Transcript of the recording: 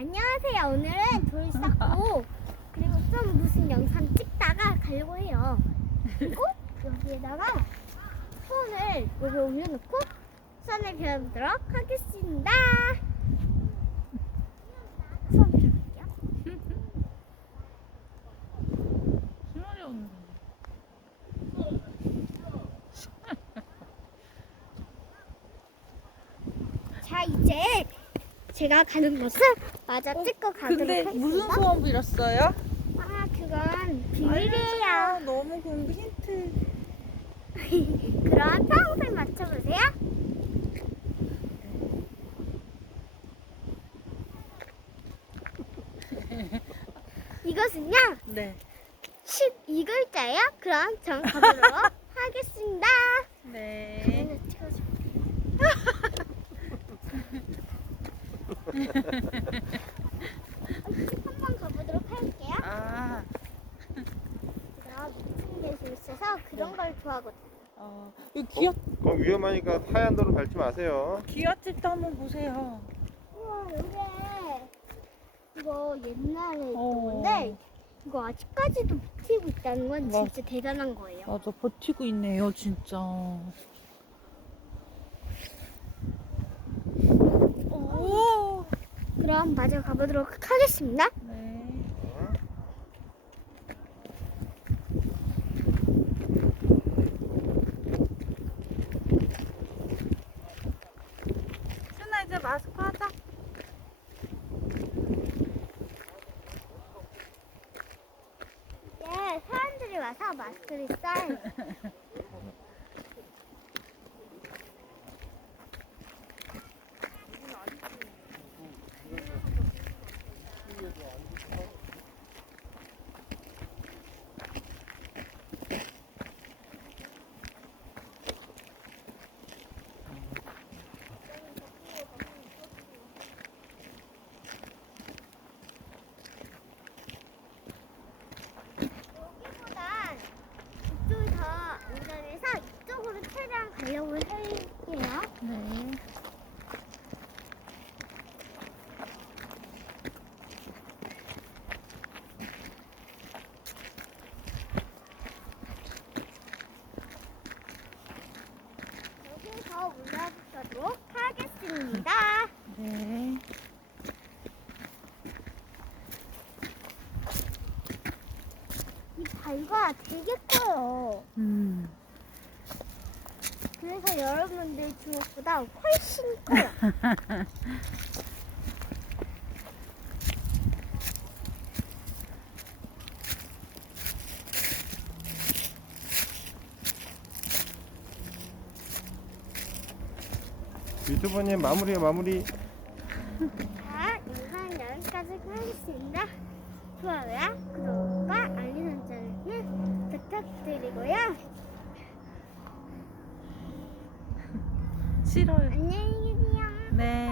안녕하세요. 오늘은 돌 쌓고 그리고 좀 무슨 영상 찍다가 가려고 해요. 그리고 여기에다가 손을 여기 올려놓고 손을 배워보도록 하겠습니다. 손 배워볼게요. 신원이 오는 자 이제 제가 가는 곳을 마저 찍고 가도록 근데 하겠습니다. 무슨 소원 빌었어요? 아 그건 비밀이에요. 너무 궁금 힌트. 그럼 평소에 맞춰보세요. 이것은요 네. 12글자예요. 그럼 전 가보도록 하겠습니다. 네. 한번 가보도록 할게요. 아, 제가 미친 게좀 있어서 그런 걸 좋아하거든요. 어, 이 기어 그럼 위험하니까 하얀 도로 밟지 마세요. 기어집도 한번 보세요. 우와 여기 이거 옛날에 있던 어. 건데 이거 아직까지도 버티고 있다는 건 와. 진짜 대단한 거예요. 맞아, 버티고 있네요, 진짜. 오. 그럼 마저 가보도록 하겠습니다. 네. 순아 이제 마스크 하자. 네, 사람들이 와서 마스크를 써요. 여기보단 이쪽이 더 안전해서 이쪽으로 가려고 할게요. 네. 여기서 올라가도록 하겠습니다. 네. 이 발과 되게 커요. 음. 그래서 여러분들 주먹보다 훨씬 커요. 유튜버님 마무리에 마무리. 자, 영상 여기까지 하겠습니다. 좋아요와 구독과 알림 설정을 부탁드리고요. 싫어요. 안녕히 계세요. 네.